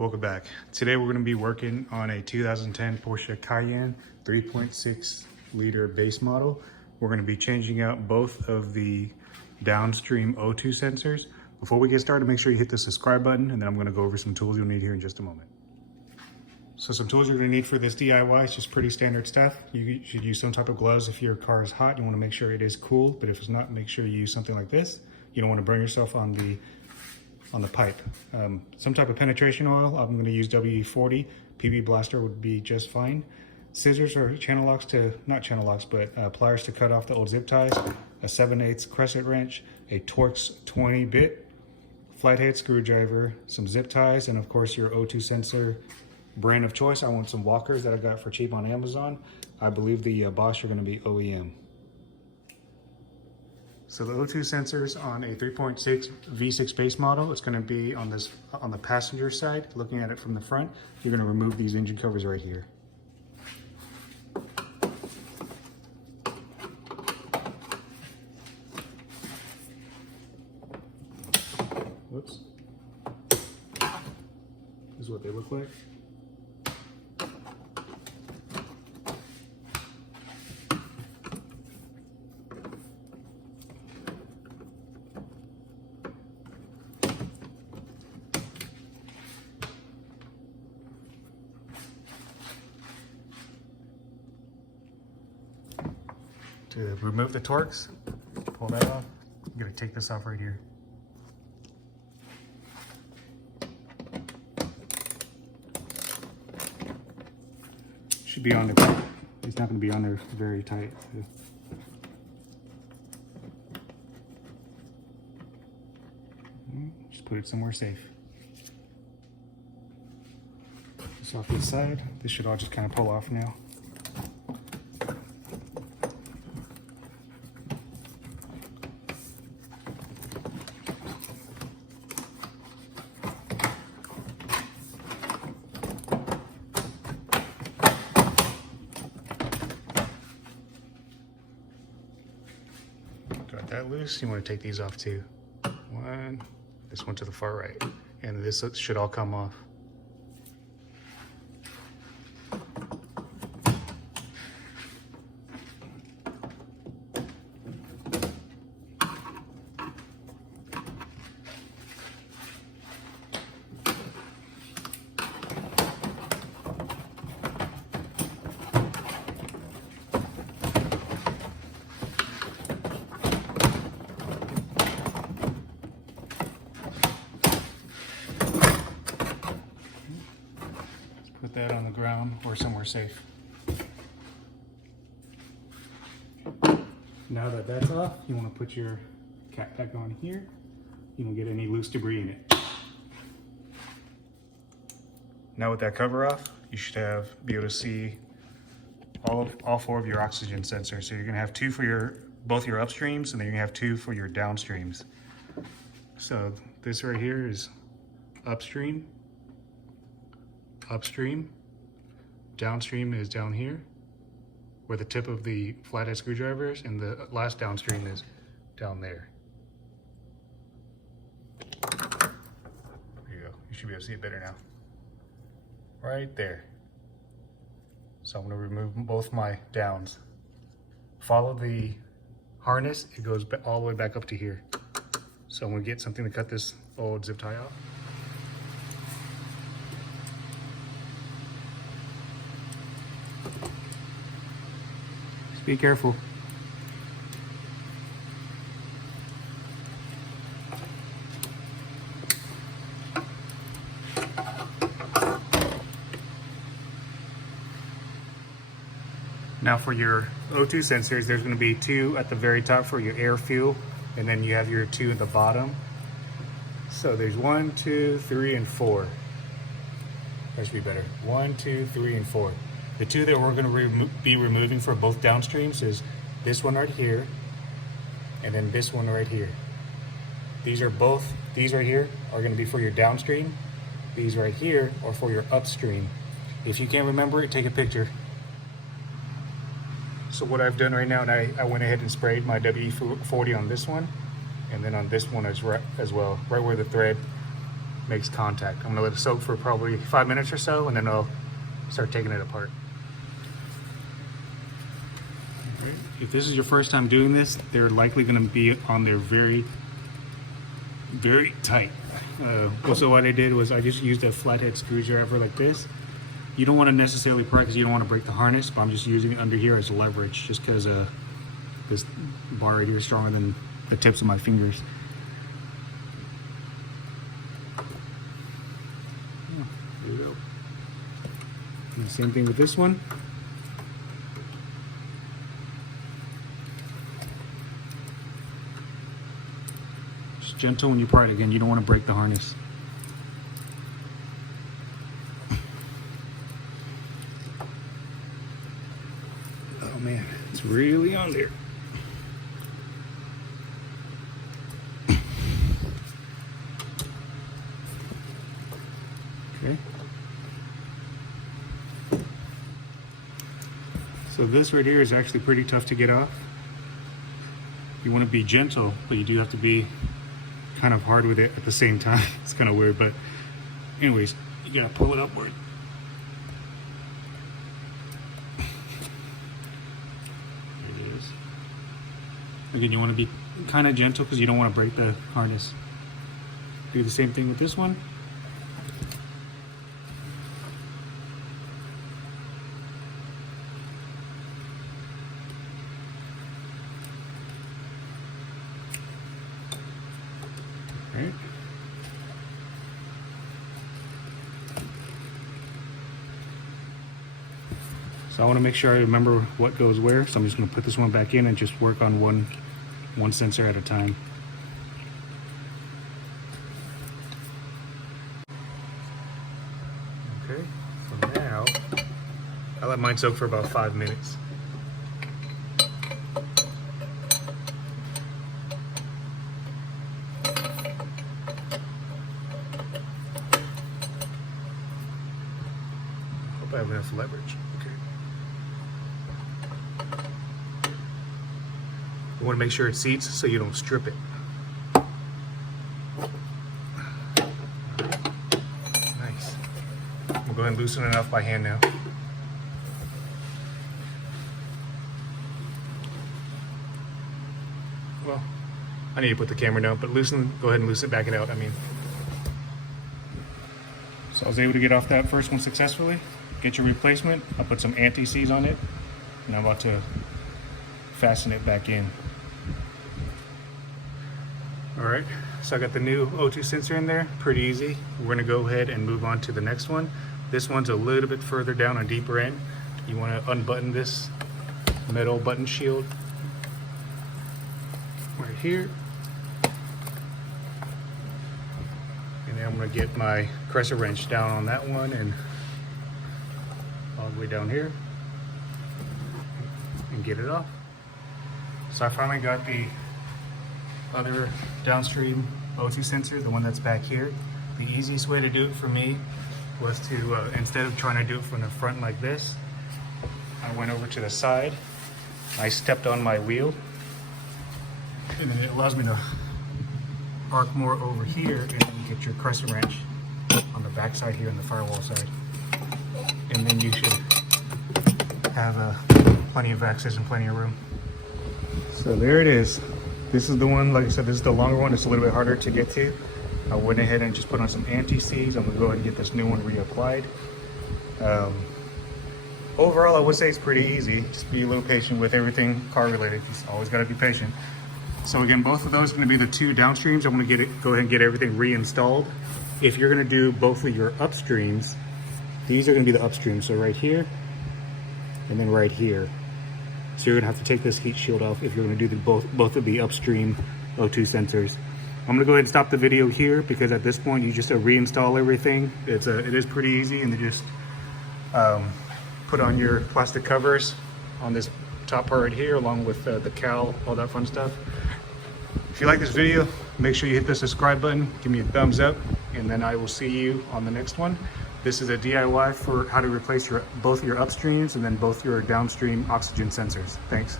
Welcome back. Today we're going to be working on a 2010 Porsche Cayenne 3.6 liter base model. We're going to be changing out both of the downstream O2 sensors. Before we get started, make sure you hit the subscribe button, and then I'm going to go over some tools you'll need here in just a moment. So some tools you're going to need for this DIY is just pretty standard stuff. You should use some type of gloves if your car is hot. You want to make sure it is cool, but if it's not, make sure you use something like this. You don't want to burn yourself on the pipe. Some type of penetration oil. I'm going to use WD-40. PB Blaster would be just fine. Scissors or channel locks to, not channel locks, but pliers to cut off the old zip ties. A 7/8 crescent wrench, a Torx 20 bit, flathead screwdriver, some zip ties, and of course your O2 sensor brand of choice. I want some walkers that I got for cheap on Amazon. I believe the Bosch are going to be OEM. So the O2 sensors on a 3.6 V6 base model, it's going to be on the passenger side. Looking at it from the front, you're going to remove these engine covers right here. Whoops. This is what they look like. To remove the Torx, pull that off. I'm gonna take this off right here. Should be on there. It's not gonna be on there very tight. Just put it somewhere safe. This off this side. This should all just kind of pull off now. Got that loose. You want to take these off too. One, this one to the far right, and this should all come off. Put that on the ground or somewhere safe. Now that that's off, you want to put your cap back on here. You don't get any loose debris in it. Now with that cover off, you should be able to see all four of your oxygen sensors. So you're going to have two for both your upstreams, and then you're going to have two for your downstreams. So this right here is upstream. Downstream is down here where the tip of the flathead screwdriver is, and the last downstream is down there. There you go. You should be able to see it better now. Right there. So I'm going to remove both my downs. Follow the harness. It goes all the way back up to here. So I'm going to get something to cut this old zip tie off. Be careful. Now for your O2 sensors, there's going to be two at the very top for your air fuel, and then you have your two at the bottom. So there's 1, 2, 3, and 4. That should be better. 1, 2, 3, and 4. The two that we're going to be removing for both downstreams is this one right here, and then this one right here. These right here are going to be for your downstream. These right here are for your upstream. If you can't remember it, take a picture. So what I've done right now, and I went ahead and sprayed my WD-40 on this one, and then on this one as well, right where the thread makes contact. I'm gonna let it soak for probably 5 minutes or so, and then I'll start taking it apart. Right. If this is your first time doing this, they're likely gonna be on there very, very tight. Also what I did was I just used a flathead screwdriver like this. You don't want to necessarily pry because you don't want to break the harness, but I'm just using it under here as leverage just because this bar right here is stronger than the tips of my fingers. There we go. And the same thing with this one. Just gentle when you pry it again. You don't want to break the harness. Oh man, it's really on there. Okay. So this right here is actually pretty tough to get off. You want to be gentle, but you do have to be kind of hard with it at the same time. It's kind of weird, but anyways, you gotta pull it upward. There it is. Again, you want to be kind of gentle because you don't want to break the harness. Do the same thing with this one. Right. So I want to make sure I remember what goes where, so I'm just going to put this one back in and just work on one sensor at a time. Okay, so now I let mine soak for about 5 minutes. I have enough leverage. Okay. You want to make sure it seats so you don't strip it. Nice. We'll go ahead and loosen it off by hand now. Well, I need to put the camera down, but go ahead and loosen it, back it out, I mean. So I was able to get off that first one successfully. Get your replacement. I'll put some anti-seize on it, and I'm about to fasten it back in. All right, so I got the new O2 sensor in there, pretty easy. We're gonna go ahead and move on to the next one. This one's a little bit further down, a deeper end. You wanna unbutton this metal button shield right here. And then I'm gonna get my crescent wrench down on that one and all the way down here and get it off. So I finally got the other downstream O2 sensor, the one that's back here. The easiest way to do it for me was to, instead of trying to do it from the front like this, I went over to the side, I stepped on my wheel, and then it allows me to arc more over here, and then you get your crescent wrench on the back side here on the firewall side. And then you should have plenty of access and plenty of room. So there it is. This is the one, like I said, this is the longer one. It's a little bit harder to get to. I went ahead and just put on some anti-seize. I'm gonna go ahead and get this new one reapplied. Overall, I would say it's pretty easy. Just be a little patient with everything car related. You always gotta be patient. So again, both of those are gonna be the two downstreams. I'm gonna go ahead and get everything reinstalled. If you're gonna do both of your upstreams, these are gonna be the upstreams. So right here, and then right here. So you're gonna have to take this heat shield off if you're gonna do both of the upstream O2 sensors. I'm gonna go ahead and stop the video here because at this point you just reinstall everything. It is pretty easy, and then just put on your plastic covers on this top part right here, along with the cowl, all that fun stuff. If you like this video, make sure you hit the subscribe button, give me a thumbs up, and then I will see you on the next one. This is a DIY for how to replace both your upstreams and then both your downstream oxygen sensors. Thanks.